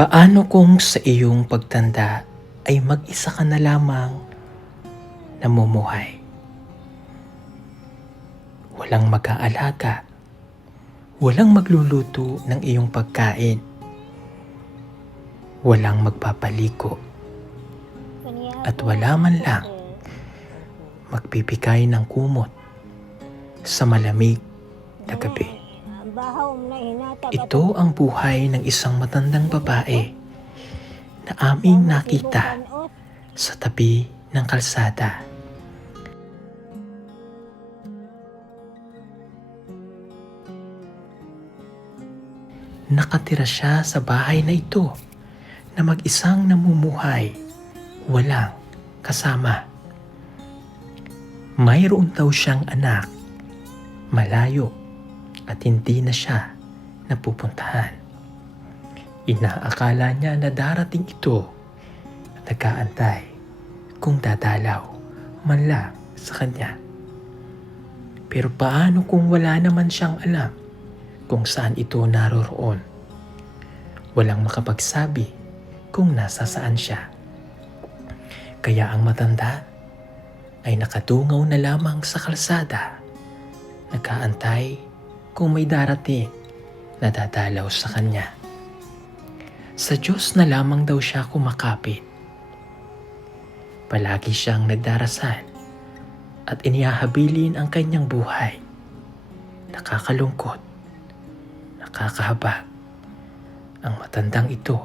Paano kung sa iyong pagtanda ay mag-isa ka na lamang namumuhay? Walang mag-aalaga, walang magluluto ng iyong pagkain, walang magpapaligo, at wala man lang magbibigay ng kumot sa malamig na gabi. Ito ang buhay ng isang matandang babae na aming nakita sa tabi ng kalsada. Nakatira siya sa bahay na ito na mag-isang namumuhay, walang kasama. Mayroon daw siyang anak, malayo at hindi na siya napupuntahan. Inaakala niya na darating ito at nag-aantay kung dadalaw man lang sa kanya. Pero paano kung wala naman siyang alam kung saan ito naroroon? Walang makapagsabi kung nasa saan siya. Kaya ang matanda ay nakatungaw na lamang sa kalsada, nag-aantay kung may darating na dadalaw sa kanya. Sa Diyos na lamang daw siya kumakapit. Palagi siyang nagdarasal at inihahabilin ang kanyang buhay. Nakakalungkot, nakakahabag ang matandang ito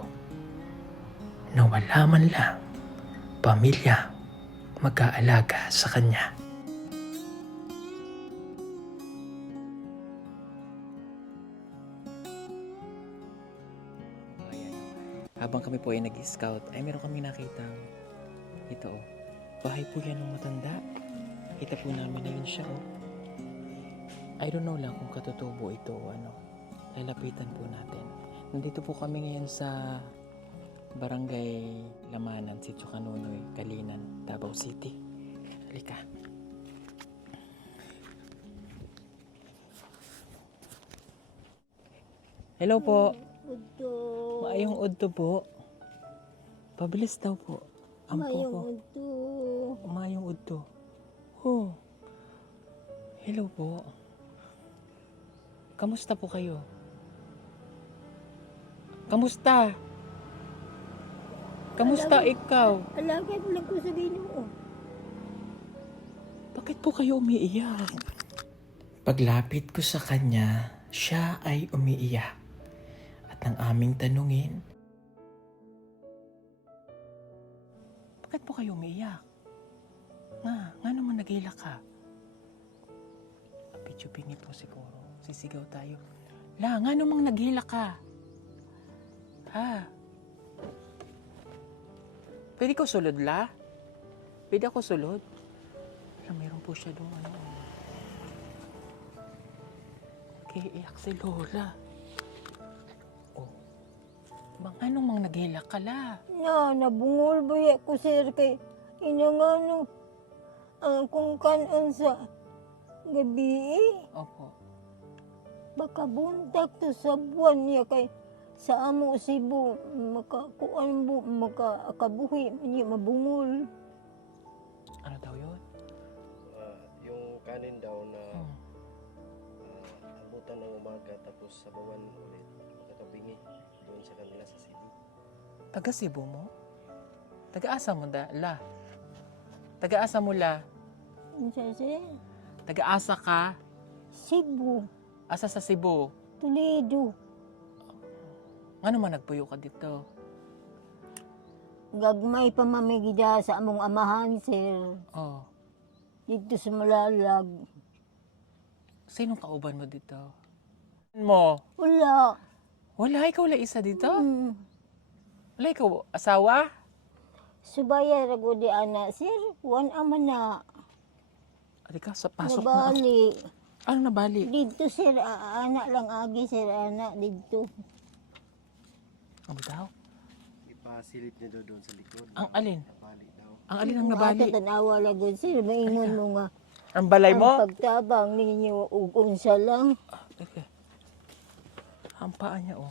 na wala man lang pamilyang mag-aalaga sa kanya. Habang kami po ay nag-scout, ay meron kami nakitang ito oh. Bahay po yan ng matanda. Kita po namin na yun siya oh. I don't know lang kung katutubo ito o ano. Lalapitan po natin. Nandito po kami ngayon sa Barangay Lamanan, Sitio Canunoy, Kalinan, Davao City. Halika. Hello po. Udto. Maayong udto po. Pabilis daw po. Ampo po. Mayong udto. Maayong udto. Oh. Hello po. Kamusta po kayo? Kamusta? Kamusta ikaw? Alagad mo lang ko sa Ginoo. Bakit po kayo umiiyak? Paglapit ko sa kanya, siya ay umiiyak. At nang aming tanungin, bakit po kayo umiiyak? Nga naman nag-iilak ka? Medyo bingit mo siguro. Sisigaw tayo. La, nga namang nag-iilak ka? Ha? Pwede ko sulod, la? Pwede ako sulod? Mayroon po siya doon. Okay, iyak si Lola. Oh. Ano mang naghilak ka, la? Nabungol ba ko sir kay inangano kung kanon sa gabi. Opo. Baka buntak to sa buwan niya kay sa amo Cebu makakuan mo makakabuhi niya mabungol. Ano daw yun? Yung kanin daw na abutan ng umaga tapos sabawan ulit kakabingi doon sa kanila sa Cebu. Taga Cebu mo? Taga-asa mo la? Taga-asa mo la? Sir? Taga-asa ka? Cebu, Asa sa Cebu? Toledo. Ano man nagpuyo ka dito? Gagmay pa mamigida sa among amahan sir. Oh. Dito sa Malalag. Sinong kauban mo dito? Mo? Wala. Wala, ikaw la isa dito? Wala, ikaw asawa? Subaya rago di ana sir. Wan ama na. Alika, sa pasok na ako. Nabali. Ano nabali? Dito sir, anak lang agi sir, anak dito. Ano daw? Ipasilip niya doon sa likod. Ang alin? Nabali daw. Ang alin ang nabali? Tanawa lagod sir, maingon mo nga. Ang balay mo? Ang pagtabang ninyo ug unsa lang. Okay. Ang paa niya, oh.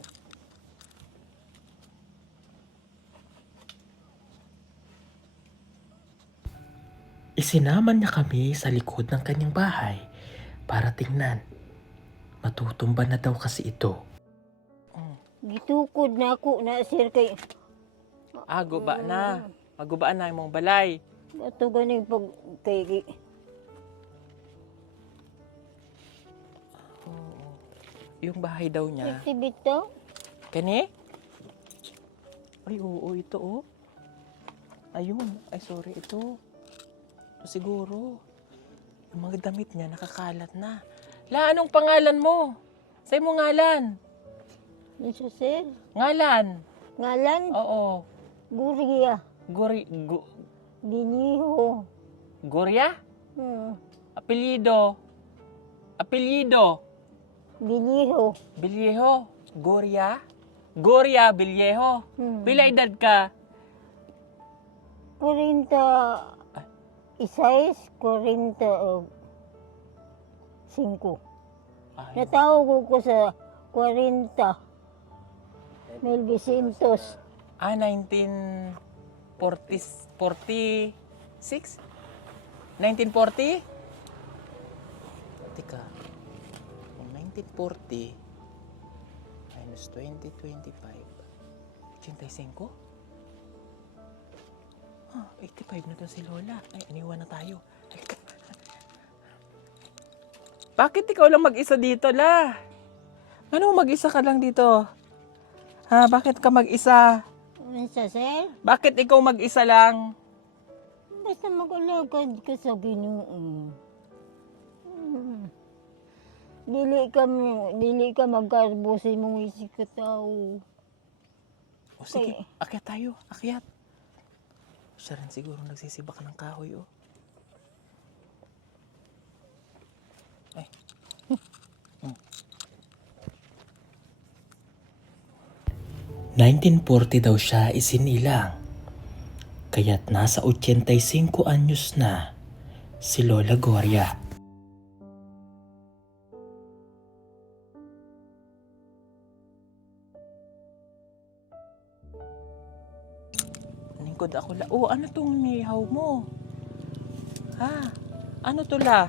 Isinama niya kami sa likod ng kanyang bahay para tingnan. Matutumba na daw kasi ito. Gitukod na ako na sir kay Guba na. Magubaan na imong balay. ato ganing pag kay Yung bahay daw niya. bitaw. Kani? Ay, oo, ito oh. Ayun. Ay, sorry, ito. Ito siguro. Yung mga damit niya nakakalat na. La, anong pangalan mo? Say mo ngalan. Isa sir. Ngalan. Ngalan Oo. Guria. Biniho. Goria? Hmm. Apelyido. Apelyido. Biniho. Bilyeho. Goria? Goria Bilyeho. Pila edad ka? 40 5. Ay, Natawag ko sa 40. Mel Vicentes. 1946? 1940? Teka. 1940 minus 2025. 85? 85 na to si Lola. Ay, iniwan na tayo. Halika. Bakit ikaw lang mag-isa dito, La? Ano mag-isa ka lang dito? Ha, bakit ka mag-isa? Isa sir? Bakit ikaw mag-isa lang? Basta mag-alagad ka sa Ginoo. Dili ka magkarbo sa imong isip ka tao. O sige, Okay. akyat tayo, akyat. Siya rin siguro nagsisibak ng kahoy, oh. Ay. 1940 daw siya isinilang. Kaya't nasa 85 anyos na si Lola Gloria. Lingkod ako la. Oh, ano tong nihaw mo? Ha? Ano to la?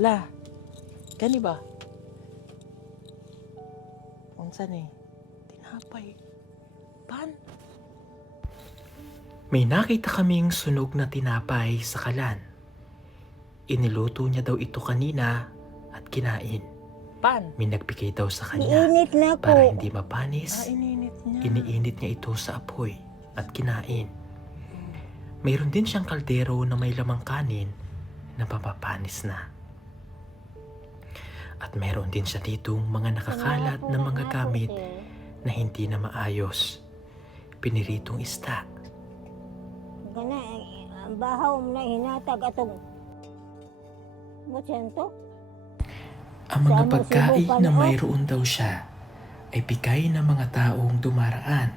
La? Kani ba? Unsa ni? Tinapay. Pan? May nakita kaming sunog na tinapay sa kalan. Iniluto niya daw ito kanina at kinain. Pan? May nagbigay daw sa kanya Iinit na ko. para hindi mapanis. Ininit niya. Iniinit niya ito sa apoy at kinain. Mayroon din siyang kaldero na may lamang kanin na mapapanis na. At mayroon din siya ditong mga nakakalat na mga gamit na hindi na maayos. Piniritong isda. Kana ang bahaw mo na hinatag atong to? Ang mga Sama pagkain sibukan, na oh. mayroon daw siya ay bigay ng mga taong dumaraan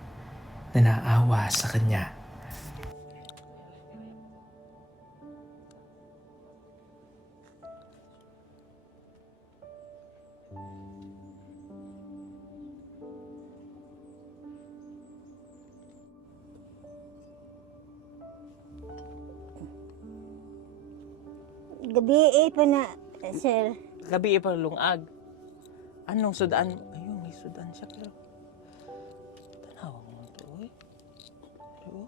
na naawa sa kanya. Gabi pa na sir. Gabi pa lungag. Anong sudan? Ayun, may sudan siya pero tanaw mo ito, eh. Pero,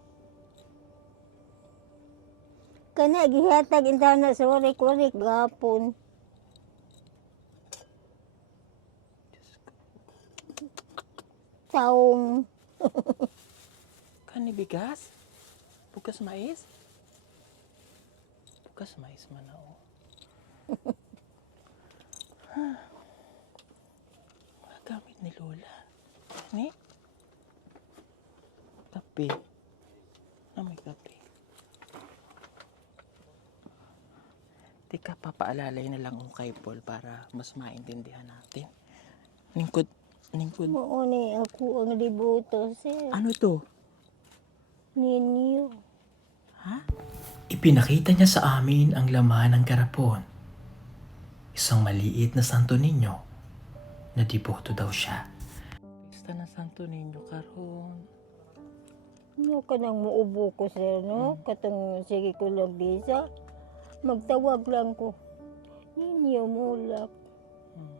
Kana gihatag intana sa warik-warik gapon. Taong kani bigas? Bukas mais? Bukas mais man na, oh. Mga gamit ni Lola. Ni? Kape. May kape. Tika, papaalalay na lang kay Paul para mas maintindihan natin. Lingkod. mo ni ako ang libuto sir. Ano to? Ninyo. Ha? Ipinakita niya sa amin ang laman ng garapon. Isang maliit na Santo Niño na deboto daw siya. Pista na Santo Niño karon. No, kanang muubo ko sir, no? Katong sige ko lang bisa. Magtawag lang ko. Ninyo mulak. Hmm.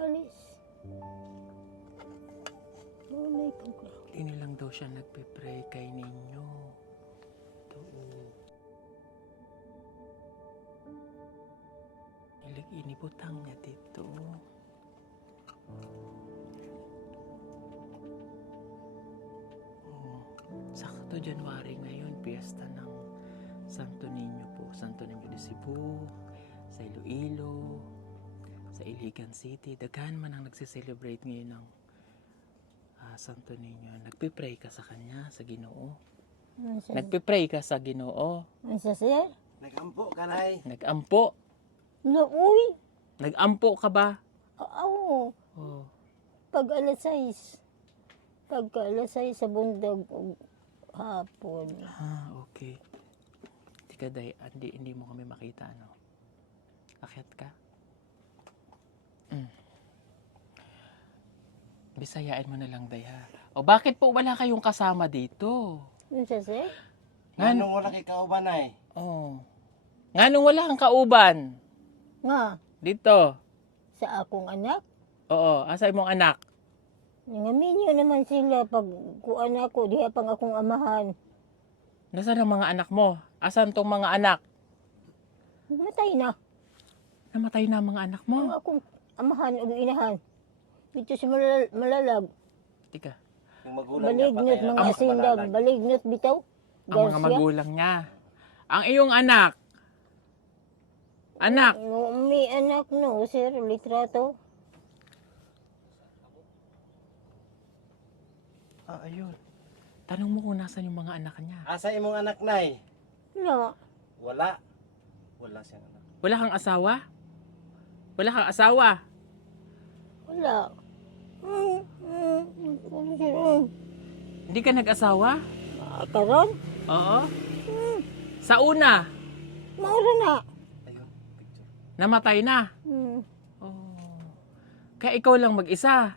Alis. Mulay ko ka. Hindi lang daw siya nagpe-pray kay ninyo. Ito. Inibutang niya dito. Sakto January ngayon, piyesta ng Santo Niño po. Santo Niño de Cebu, sa Iloilo, sa Iligan City. Daghan man ang nagsiselebrate ngayon ng Santo Niño. Nagpipray ka sa kanya, sa Ginoo. Nagpipray ka sa Ginoo. Ang sa sir? Nagampo ka, Nay. Nagampo. No, uy. Nagampo ka ba? Oo. Oh. Pag alas 6. Pagka alas 6 sa bundag hapon. Okay. Tika day, hindi mo kami makita, ano? Akyat ka? Bisayain mo na lang, day, ha? O bakit po wala kayong kasama dito? Ang sa sir? Anong wala kay kauban, Nay? Oh. Nganong wala kang kauban? Nga, Dito. sa akong anak. Oo, asa imong anak? Nangaminyo naman sila pag kuan ako, diha pang akong amahan. Nasaan ang mga anak mo? Asan tong mga anak? Matay na. Namatay na ang mga anak Ang mo. akong amahan o inahan. Dito sa Malalag. Tika, Yung magulang niya Balignot, patay na mga sa asinda. Malalag. Balignot, bitaw. ang mga Garcia. magulang niya. Ang iyong anak. Anak. No, may anak no, sir, litrato. Ayun. Tanong mo kung nasan yung mga anak niya. Asa imong anak, Nay? Wala. Wala. Wala siyang anak. Wala kang asawa? Wala kang asawa? Wala. Hindi ka nag-asawa? Karon? Oo. Sa una, Maura na. Ayun, picture. namatay na. Oh. Kaya ikaw lang mag-isa.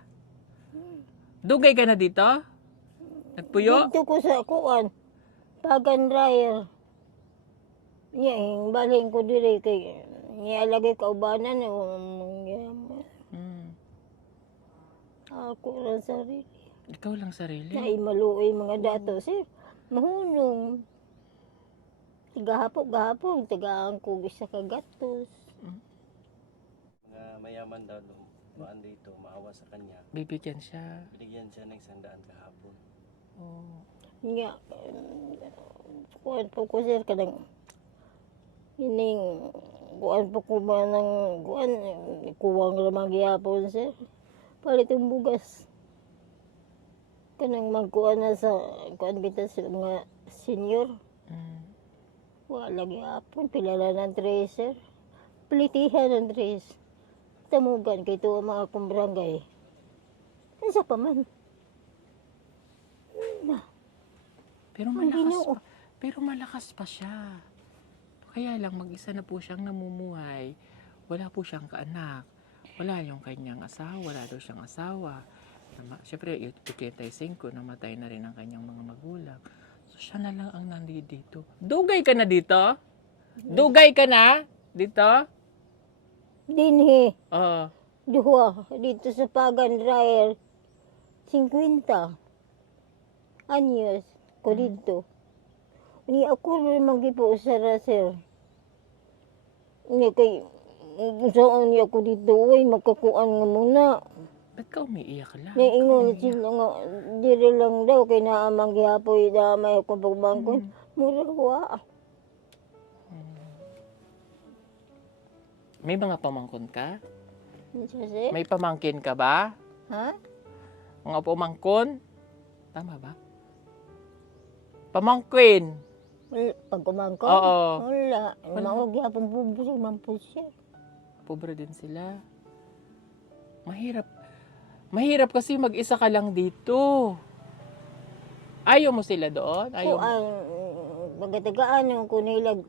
Dugay ka na dito? Nagpuyo? Dito ko sa kuan. Pagan dryer. Baling ko dire kay nialagay kaubanan. Hmm. Ako lang sarili. Ikaw lang sarili? Naimaluoy mga dato, sir. Mahunong. Gahapon, tagaan ko isa ka gatos. Mga mayaman daw dumaan dito, maawa sa kanya. Bibigyan siya. Binigyan siya ng 100 kahapon. Oh. Nga, kuan po ko sir kadang ining kuan po ko ba ng kuan kuwang lamang gyapon sir. Palit yung bugas. Kanang magkuan na sa kuan bitaw sa mga senior. Mm. Wala gyapon pilala ng tracer. Plitihan ng trace. Tamugan kay tuwa mga kumbrangay. Isa pa man. Pero malakas pa siya. Kaya lang mag-isa na po siyang namumuhay. Wala po siyang kaanak. Wala yung kanyang asawa. Wala daw siyang asawa. Siyempre, 85, namatay na rin ang kanyang mga magulang. So, siya na lang ang nandito. Dugay ka na dito? Dugay ka na? Dito? Dinhi. Oo. Duha. Dito sa Pagan Dryer. 50 anyos ko dito. Ni ako rin magipo sa sir. Ni kay saan niya ako dito. Uy, magkakuan nga muna. Ba't ka umiiyak lang? Naingon sila nga, diri lang daw, kay naamang gihapoy na may akong pagbangkon. Mura wa. May mga pamangkin ka? Sir? May pamangkin ka ba? Ha? Mga pamangkin? Tama ba? Pamangkin. Pag kumangkon? Oo. Wala. Wala. Mga gyapon bubusog man po siya. Pobre din sila. Mahirap. Mahirap kasi mag-isa ka lang dito. Ayaw mo sila doon? Ayaw mo? Kuan, magatagaan yung kunilag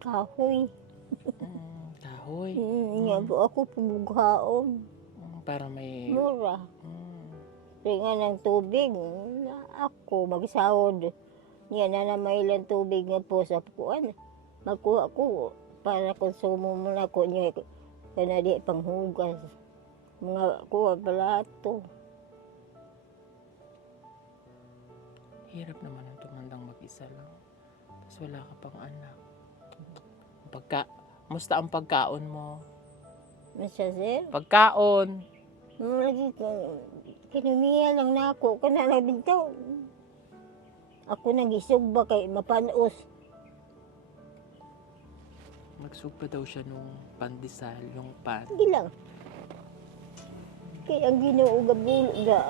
kahoy. Kahoy. Nga po ako pumughaon. Para may... Mura. ringan ng tubig. Na ako magsahod. Niya na naman ilang tubig nga po sa kuan. Magkuha ko para konsumo mo na ko niya kanadi panghugas. Mga kuha plato. Hirap naman ang tumandang mag-isa lang. Tapos wala ka pang anak. Musta ang pagkaon mo? Masya sir? Pagkaon! Lagi ko, kinumiya lang na ako. Kana na bitaw. Ako nagisog ba kay mapanos. Magsugpa daw siya nung pandesal, yung pan. Hindi lang. Kaya ang ginoo ga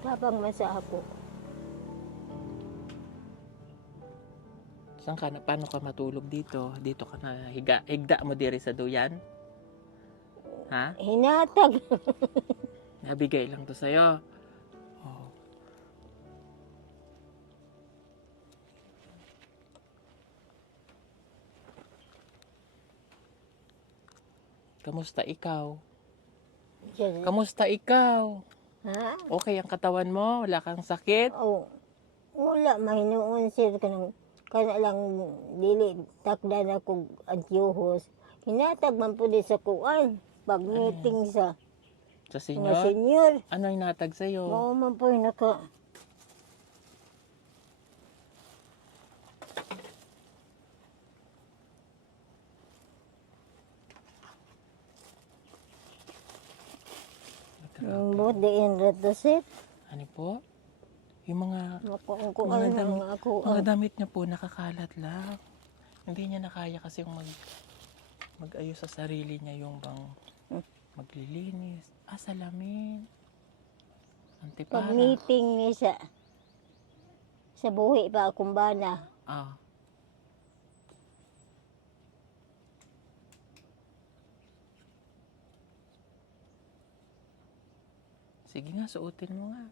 tapang masa ako. Saan ka na? Paano ka matulog dito? Dito ka na higda mo diri sa duyan? Ha? Hinatag. Nabigay lang to sa'yo. Oh. Kamusta ikaw? Kamusta ikaw? Ha? Okay ang katawan mo? Wala kang sakit? Oh, wala mahinuon sir kanang kana lang dili takda na kog antiyohos. Hinatag man po di sa kuan pag meeting sa Sa mga senior? senior. Ano yung natag sa'yo? Mao man po yung naka buot diin rato sir. Ano po? Yung mga Kung Mga ano damit- nga ako. mga damit niya po nakakalat lang. Hindi niya nakaya kasi yung mag-ayos sa sarili niya yung bang maglilinis. Salamin. Pag Antipara. meeting ni sa buhi pa akong bana. Ah. Sige nga, suotin mo nga.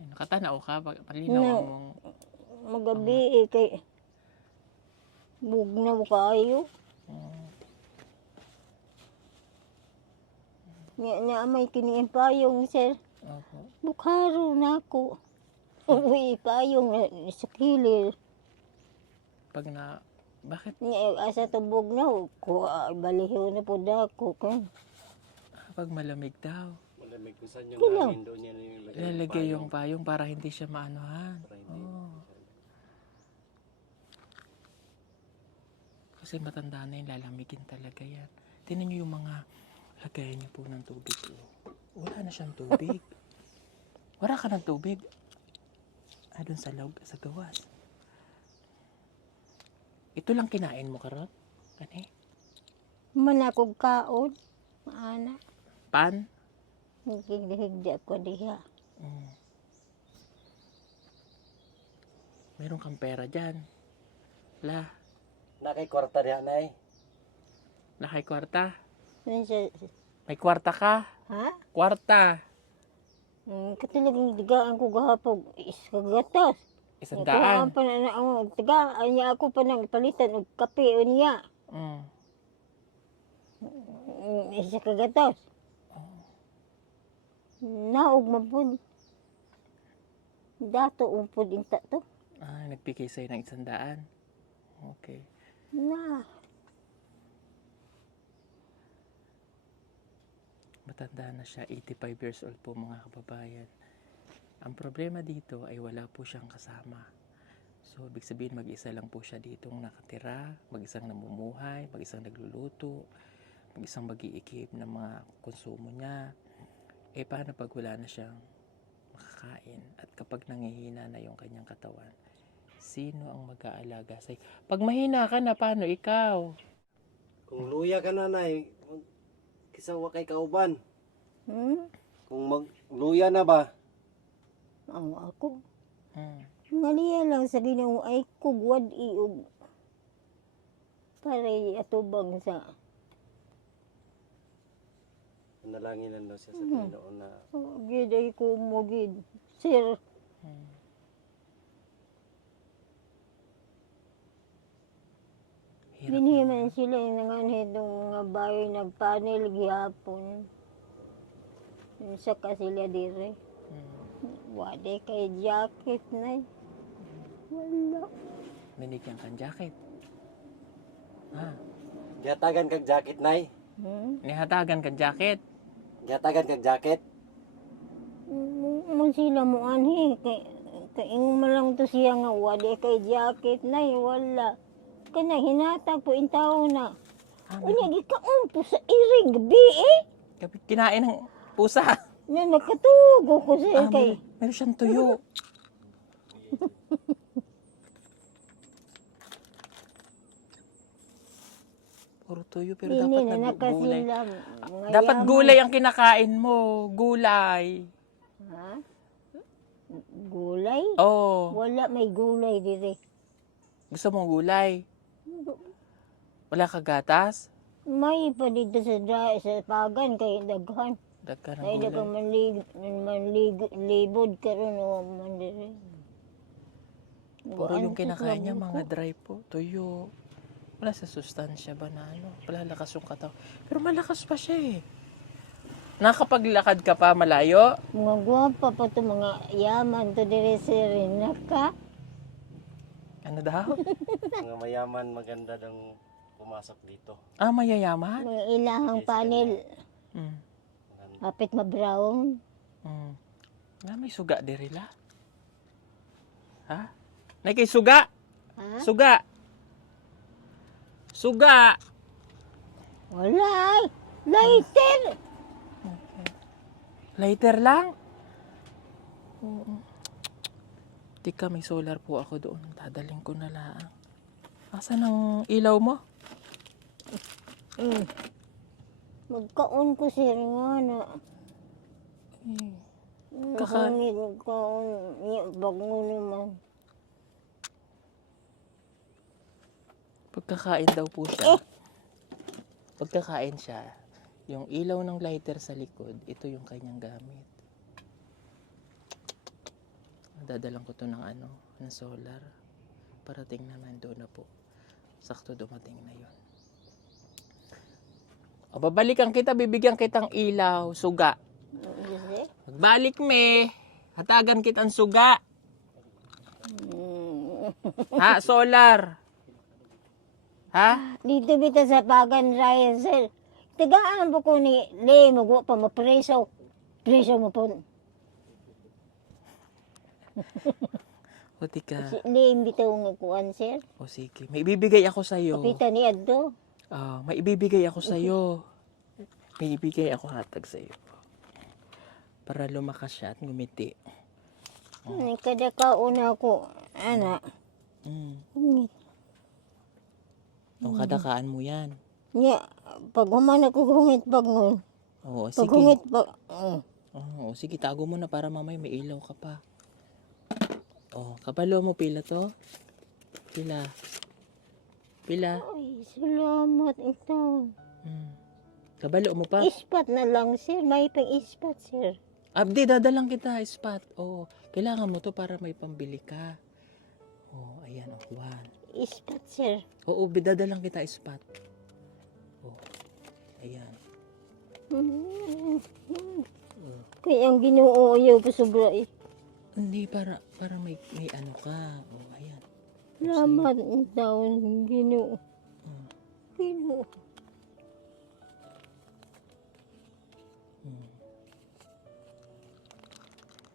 Yan, nakatanaw ka, palinaw No. ang mong... Magabi kay bugnaw kayo. Mm, Nga may kiniin payong sir. opo. Bukharo na ako. Uwi payong na sa kilir. Pag na... Bakit? Nga asa to bugnaw ko baliho na po dako kay. Pag malamig daw. Malamig kung saan yung Kailan? hangin doon yan yung Ilalagay yung payong para hindi siya maanuhan. Para hindi. Oh. Kasi matanda na yun, lalamigin talaga yan. Tingnan niyo yung mga lagayan niyo po ng tubig. Oh. Wala na siyang tubig. Wala ka ng tubig. Doon sa loob, sa gawas. Ito lang kinain mo, Karot? Kani? Manakog kaon. Ana. Pan? Higdi ako diha. Mm. Meron kang pera dyan. La, Nakay kwarta riya nay. nakay kwarta. Ano siya? May kwarta ka? Ha? Kwarta. Katulog ng digaan ko gahapon is kagatas. Isang Kuhaan daan. pa na ang tigaan niya ako pa nang palitan og kape niya. Mm. Isa kagatas. Naog man po. Dato umpod inta to. Nagbigay sa'yo ng 100. Okay. Na. Matanda na siya, 85 years old po mga kababayan. Ang problema dito ay wala po siyang kasama. So, ibig sabihin mag-isa lang po siya ditong nakatira, mag-isang namumuhay, mag-isang nagluluto, mag-isang mag-iikip ng mga konsumo niya. Paano pag wala na siyang makakain? At kapag nangihina na yung kanyang katawan, sino ang mag-aalaga sa'yo? Pag mahina ka na, paano ikaw? Kung luya ka na nay, kisawa kay kauban. Kung magluya na ba? Ang ako. Hmm. Lang sa Ginoo ay kugwad iog. Para atubang sa Nalangin daw siya sa Panginoon na gid ay ko mo gid. Sir, Hmm. Hirap binhiman sila yung nanganhid ng mga bayo nagpanel gihapon. Sa kasila dire. Wala kay jacket na. Wala. Binigyan kang jacket. Ha? Gatagan kag jacket nay. Nihatagan kang jacket. Gatagan kag jacket. Man sila mo anhi. Kay mo lang to siya nga wala kay jacket na. Wala. Kana hinatag po in tao na. Unya gikaon po sa iring gabi eh. Kapit kinain ng pusa. Na nakatugo ko sa kay. Meron siyang tuyo. Puro tuyo pero Hindi dapat na gulay. nakasilam. Dapat gulay ang kinakain mo. Gulay. Ha? Gulay? Oh, Wala may gulay dire. gusto mong gulay? Wala ka gatas? May pa dito sa pagan kay daghan. Dagka ng Ay gulay. dagang libod karon o man dire. Puro yung kinakain niya, mga dry po. Tuyo. Wala sa sustansya ba na ano? Palalakas yung katawan. Pero malakas pa siya eh. Nakapaglakad ka pa malayo? Mga gwapa pa to mga yaman to dire sir naka. Ano daw? Mga mayaman maganda dang pumasok dito. Ah, mayayaman? Mga ilahang panel Mm. apit ma-brown. Mm. Nga may suga dirila. Ha? Nay kay suga? Ha? Suga! Suga! Wala. Lighter. Later lang? Tika, may solar po ako doon. Dadaling ko na lang. Asan ang ilaw mo? Magkaon ko sir nga na. Kaka- Kakangit magkaon. Bago naman. Pagkakain daw po siya. Pagkakain siya, yung ilaw ng lighter sa likod, ito yung kanyang gamit. Dadalang ko to ng ng solar. Parating naman doon na po. Sakto dumating na yun. O, babalikan kita, bibigyan kitang ilaw, suga. Magbalik me, hatagan kitang suga. Ha, solar. Ha? Dito bita sa pagan raya sir. Tagaan po ko ni Le magwa pa mapreso. Preso mo po. O tika. Si Le bitaw nga kuan sir. O sige, may ibibigay ako sa'yo. Kapita ni Adto. May ibibigay ako sa'yo. May ibibigay ako hatag sa'yo. Para lumakas siya at ngumiti. Kada kauna ko ana. O, kadakaan mo yan. Nya pag human ako gungit pag ngon. Oo, Pag sige. gungit pag Oo, sige, tago mo na para mamaya may ilaw ka pa. O, kabalo mo pila to? Pila? Pila? ay salamat ikaw. Kabalo mo pa? Ispat na lang sir. May pang ispat sir. Abdi, dadalang kita, spot. Oo, kailangan mo to para may pambili ka. Oo, ayan, one. Ispat sir. Oo, dadalang kita, spot. Oo, ayan. Kaya ang ginuoyo pa sobra eh. Hindi, para may ano ka. Oo, ayan. Salamat ang taon Ginoo. Ginoo.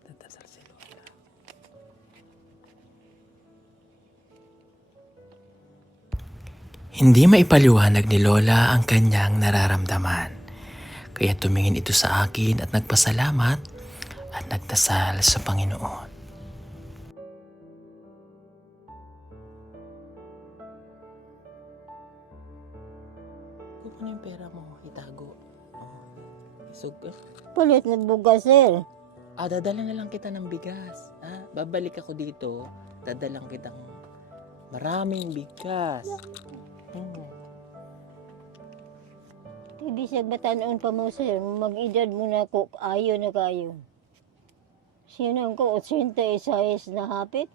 Dadasal si Lola. Hindi maipaliwanag ni Lola ang kanyang nararamdaman. Kaya tumingin ito sa akin at nagpasalamat at nagdasal sa Panginoon. Kukunin yung pera mo, itago. Palit na bugas sir. Dadala na lang kita ng bigas. Babalik ako dito, dadalang kitang maraming bigas. Ibig batanon pa mo sir. Mag-edad mo na ko. Ayo na kayo. Sinang ko 86 na hapit.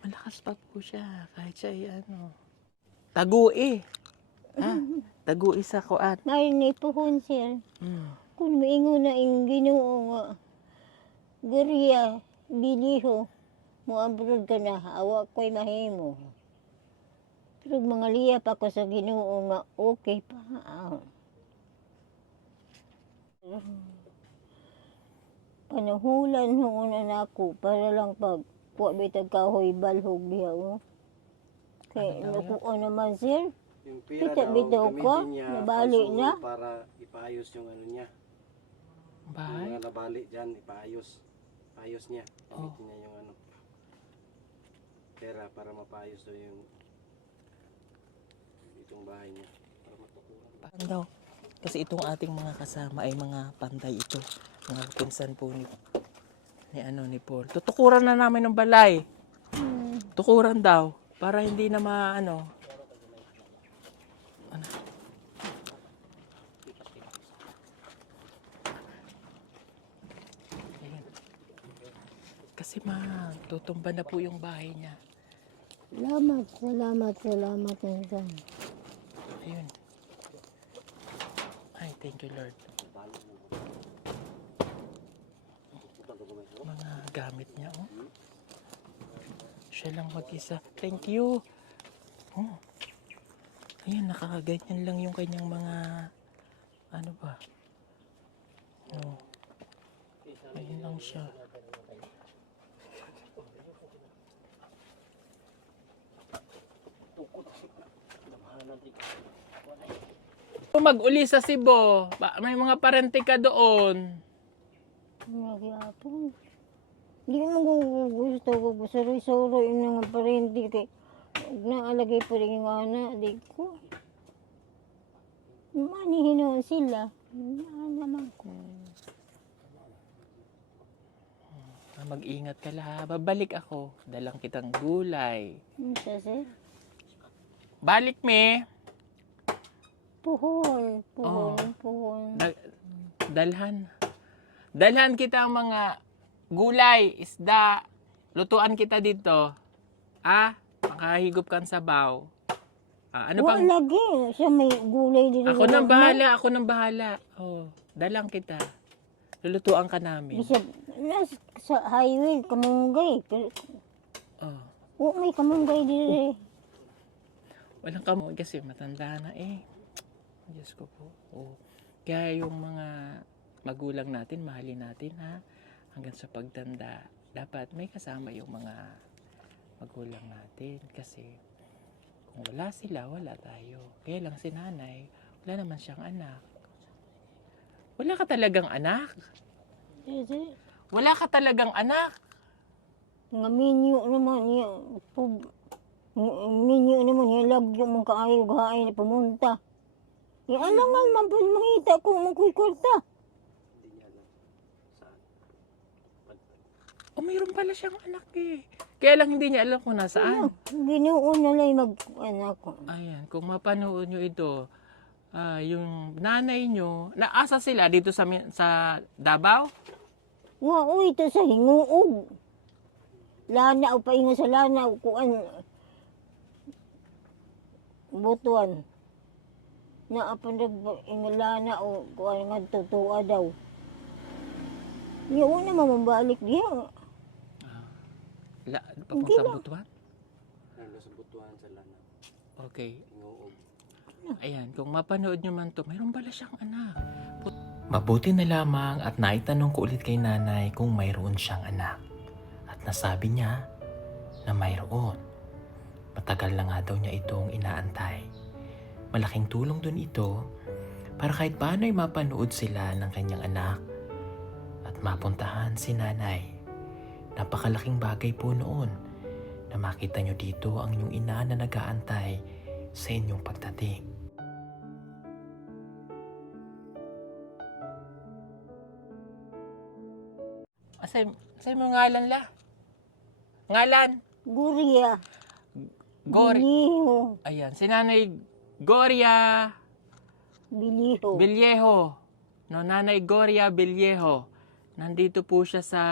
Malakas pa po siya. Kahit siya ay tago eh. Tago isa ko at. Ngayon ni puhon, sir. Kung maingon na yung Ginoo nga, Guriya, biliho, mo abroad ka na, awa ko'y mahimo. Pero mga liya pa ko sa Ginoo nga, okay pa. Panahulan hungunan ako para lang pag kuwa bitag kahoy balhog diha. Oh. Kaya nakuha naman, sir. Yung pera Kita daw, bitaw ko, gamitin niya nabali pang na. suhol para ipaayos yung ano niya. Yung Bahay? mga nabali dyan, ipaayos. Paayos niya. Oh. Gamitin niya yung ano. Pera para mapaayos daw yung itong bahay niya. Para matukuhan. Paano daw? Kasi itong ating mga kasama ay mga pantay ito. Mga pinsan po ni Paul. Tutukuran na namin ng balay. Tukuran daw. Para hindi na Ano. Ayan. Kasi tutumba na po yung bahay niya. Salamat, salamat, salamat. Ayun. Ay, thank you Lord. Mga gamit niya, oh. Siya lang mag-isa. Thank you. Oh. Ayan, nakakaganyan lang yung kanyang mga, ano ba? Oh. Ayun lang siya. Mag-uli sa Cebu. May mga parente ka doon. Magyapon. Hindi mo gusto ko soroy-soroy ng mga parenti kay naalagay pa rin yung anak, di ko. Manihin sila. Naman ko. Mag-ingat ka lang. Babalik ako. Dalang kitang gulay. Sir? Balik, me. Puhon. Oh. Puhon. Dalhan kita ang mga gulay, isda. Lutuan kita dito. Makahigop kang sabaw. Ano pang... lagi. Siya may gulay dito. Ako nang bahala. Oh, dalang kita. Lulutuan ka namin. Bisa, sa highway, kamunggay. Pero, may kamunggay dito. Walang kamoy kasi matanda na eh. Diyos ko po. Kaya yung mga magulang natin, mahalin natin ha. Hanggang sa pagtanda, dapat may kasama yung mga magulang natin. Kasi kung wala sila, wala tayo. Kaya lang si nanay, wala naman siyang anak. Wala ka talagang anak? Wala ka talagang anak? Nga minyo naman niya. Minyo naman niya. Lagyo mong kaayog hain na pumunta. Alangan man po makita kung magkukurta. Hindi niya alam saan. Mayroon pala siyang anak eh. Kaya lang hindi niya alam kung nasaan. Ginoo na lang mag-anak ko. Ayan, kung mapanood nyo ito, yung nanay nyo, naasa sila dito sa Davao? Ito sa hinguog. Lana o painga sa lana o kuan. Butuan. Naapan na ingalana o kuan nga tutua daw. Yun na mamabalik diya. Papunta sa Butuan? Nalo sa Butuan sa lana. Okay. Inuog. Ayan, kung mapanood nyo man to, mayroon pala siyang anak. Mabuti na lamang at naitanong ko ulit kay nanay kung mayroon siyang anak. At nasabi niya na mayroon. Matagal na nga daw niya itong inaantay. Malaking tulong dun ito para kahit paano ay mapanood sila ng kanyang anak at mapuntahan si nanay. Napakalaking bagay po noon na makita nyo dito ang inyong ina na nag-aantay sa inyong pagdating. Asay mo ngalan la? Ngalan? Guriya. Biliho. Ayan, si Nanay Gloria Biliho. Villejo. No, Nanay Gloria Villejo. Nandito po siya sa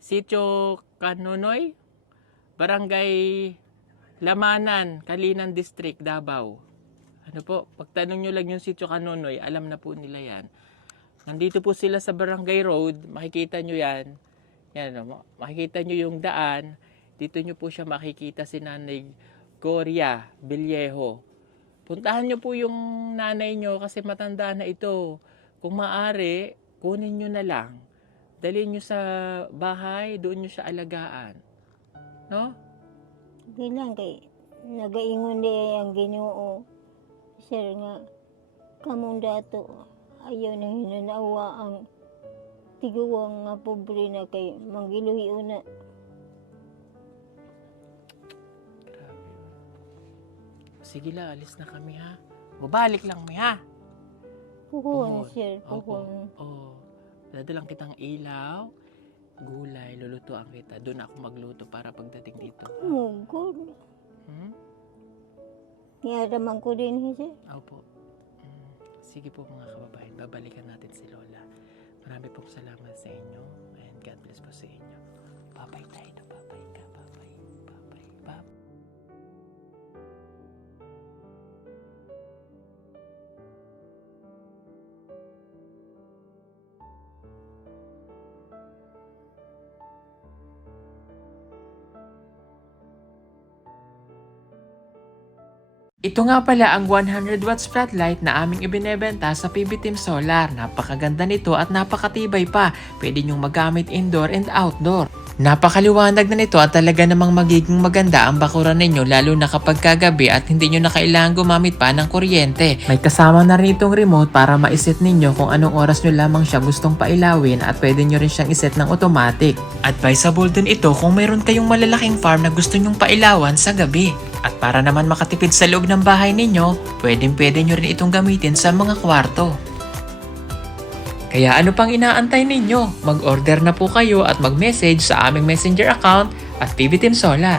Sitio Canonoy, Barangay Lamanan, Kalinan District, Davao. Ano po, pagtanong nyo lang yung sitio Kanonoy, alam na po nila yan. Nandito po sila sa Barangay Road, makikita nyo yan. Yan, makikita nyo yung daan. Dito nyo po siya makikita si Nanay Gloria Villejo. Puntahan nyo po yung nanay nyo kasi matanda na ito. Kung maaari, kunin nyo na lang. Dalhin nyo sa bahay, doon nyo siya alagaan. No? Bilang kay nagaingon di ang Ginoo. Sir nga kamong dato ayaw na hinanawa ang tiguwang nga pobre na kay mangiluhi una. Grabe. Sige lang, alis na kami ha. Babalik lang mi ha. Puhon, sir, Opo. puhon. Oo. Dadalang kitang ilaw, gulay, lulutuan kita. Doon ako magluto para pagdating dito. Mugod. Hmm? Niyaraman ko din, sir. Opo. Sige po mga kababayan, babalikan natin si Lola. Marami pong salamat sa inyo and God bless po sa inyo. Babay tayo na, babay ka, babay, babay, babay. Ito nga pala ang 100 watts floodlight na aming ibinebenta sa PB Team Solar. Napakaganda nito at napakatibay pa. Pwede nyong magamit indoor and outdoor. Napakaliwanag na nito at talaga namang magiging maganda ang bakuran ninyo lalo na kapag kagabi at hindi nyo na kailangan gumamit pa ng kuryente. May kasama na rin itong remote para ma-set ninyo kung anong oras nyo lamang siya gustong pailawin at pwede nyo rin siyang iset ng automatic. Advisable din ito kung mayroon kayong malalaking farm na gusto nyong pailawan sa gabi. At para naman makatipid sa loob ng bahay ninyo, pwede nyo rin itong gamitin sa mga kwarto. Kaya ano pang inaantay ninyo? Mag-order na po kayo at mag-message sa aming messenger account at PB Team Solar.